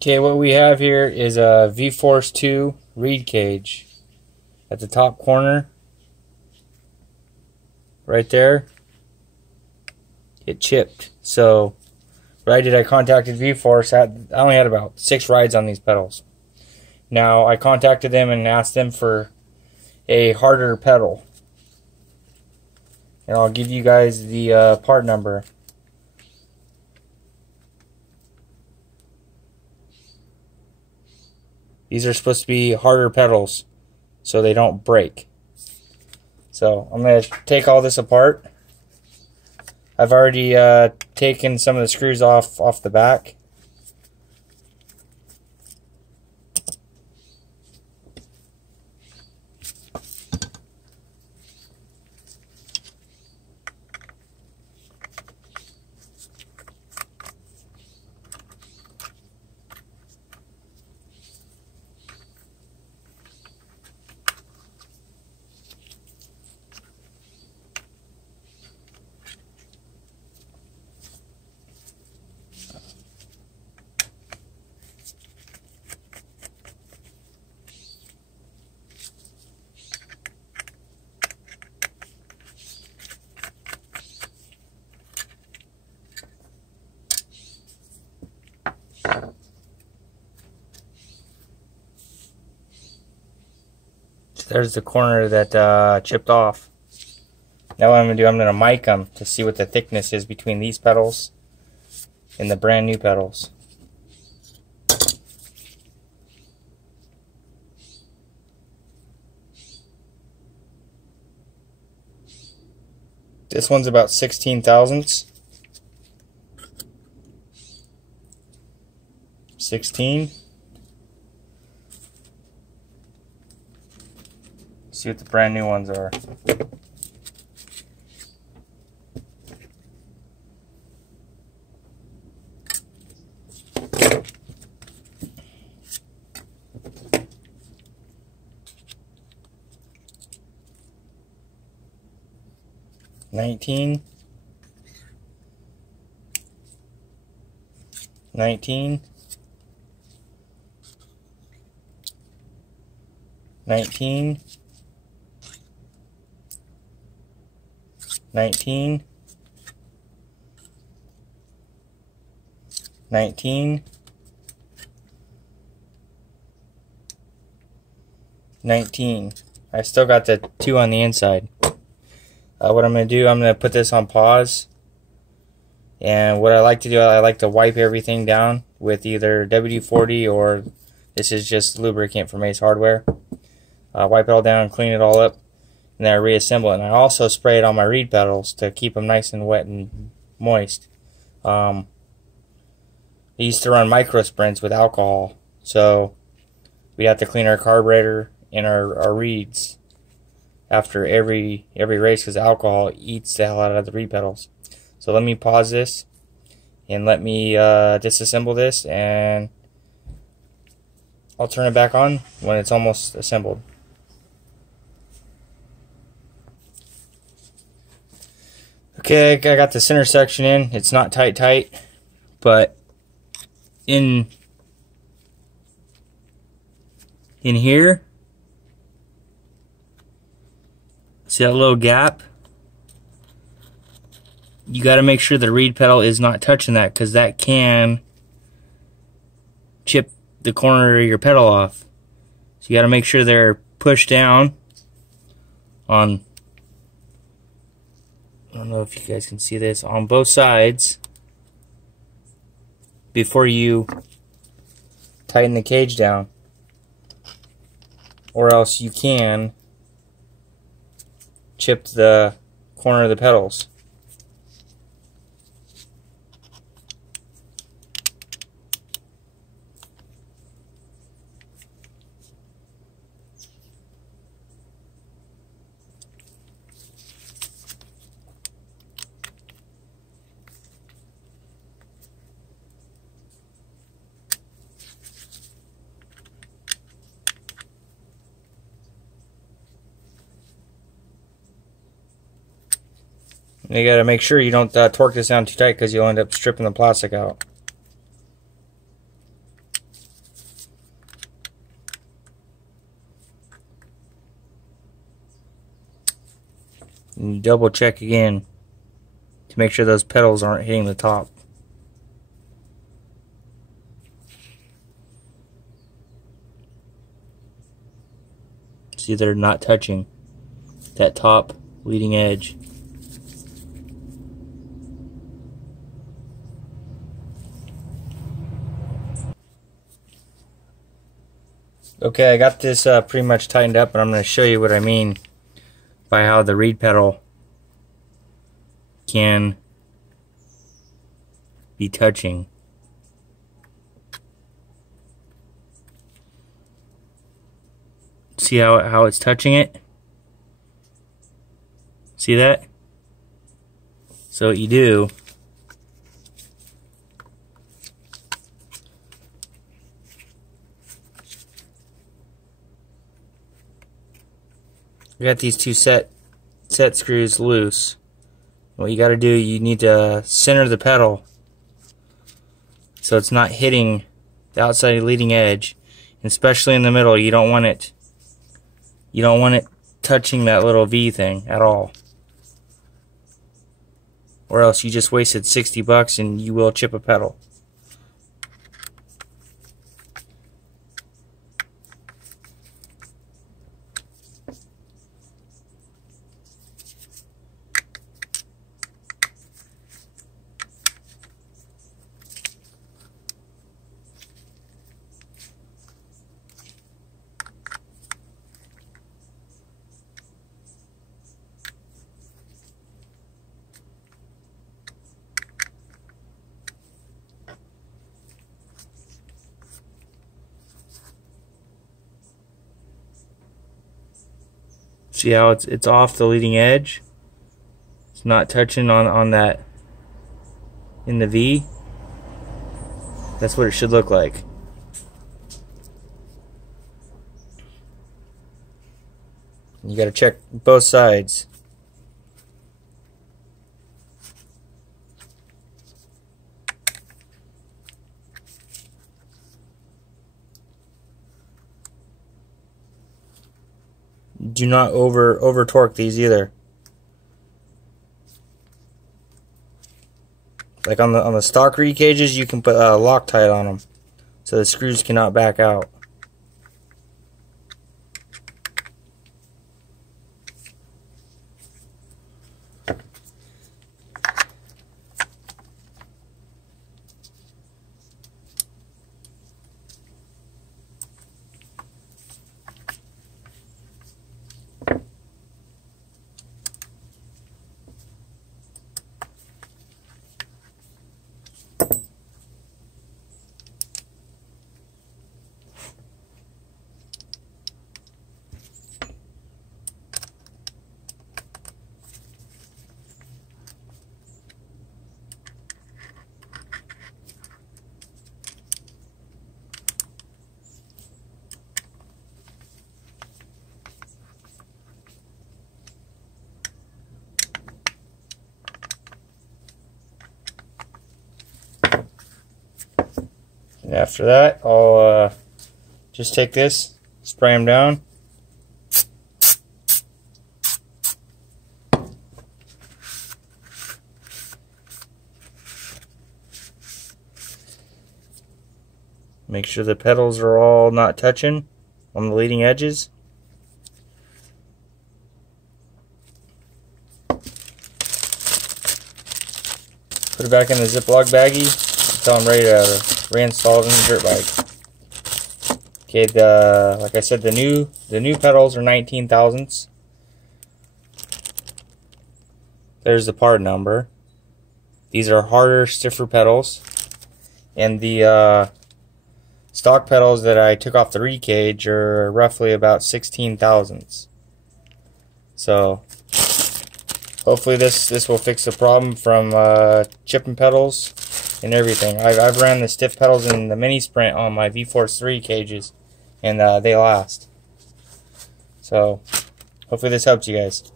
Okay, what we have here is a V Force 2 reed cage. At the top corner, right there, it chipped. So, right I contacted V Force. I only had about 6 rides on these pedals. Now, I contacted them and asked them for a harder pedal. And I'll give you guys the part number. These are supposed to be harder pedals so they don't break. So I'm going to take all this apart. I've already taken some of the screws off the back. There's the corner that chipped off. Now what I'm going to do, I'm going to mic them to see what the thickness is between these pedals and the brand new pedals. This one's about 16 thousandths. 16. See what the brand new ones are. Nineteen. 19. 19. 19. 19. 19. I still got the 2 on the inside. What I'm going to do, I'm going to put this on pause. And what I like to do, I like to wipe everything down with either WD-40 or this is just lubricant from Ace Hardware. Wipe it all down, clean it all up, and then I reassemble it. And I also spray it on my reed pedals to keep them nice and wet and moist. I used to run micro sprints with alcohol, so we'd have to clean our carburetor and our reeds after every race because alcohol eats the hell out of the reed pedals. So let me pause this and let me disassemble this, and I'll turn it back on when it's almost assembled. Okay, I got the center section in. It's not tight, but in here, see that little gap? You got to make sure the reed pedal is not touching that because that can chip the corner of your pedal off. So you got to make sure they're pushed down on, I don't know if you guys can see this, on both sides before you tighten the cage down, or else you can chip the corner of the pedals. You gotta make sure you don't torque this down too tight because you'll end up stripping the plastic out. And you double check again to make sure those petals aren't hitting the top. See, they're not touching that top leading edge. Okay, I got this pretty much tightened up, and I'm going to show you what I mean by how the reed petal can be touching. See how it's touching it? See that? So what you do, we got these two set screws loose. What you got to do, you need to center the pedal so it's not hitting the outside leading edge, and especially in the middle. You don't want it touching that little V thing at all, or else you just wasted $60 and you will chip a pedal. See how it's off the leading edge? It's not touching on that in the V. That's what it should look like. You gotta check both sides. Do not over torque these either. Like on the stock reed cages, you can put Loctite on them so the screws cannot back out. And after that, I'll just take this, spray them down. Make sure the petals are all not touching on the leading edges. Put it back in the Ziploc baggie until I'm ready to reinstall it in the dirt bike. Okay, like I said, the new pedals are 19 thousandths. There's the part number. These are harder, stiffer pedals, and the stock pedals that I took off the reed cage are roughly about 16 thousandths. So hopefully this will fix the problem from chipping pedals and everything. I've ran the stiff pedals in the mini sprint on my V Force 3 cages, and they last. So hopefully this helps you guys.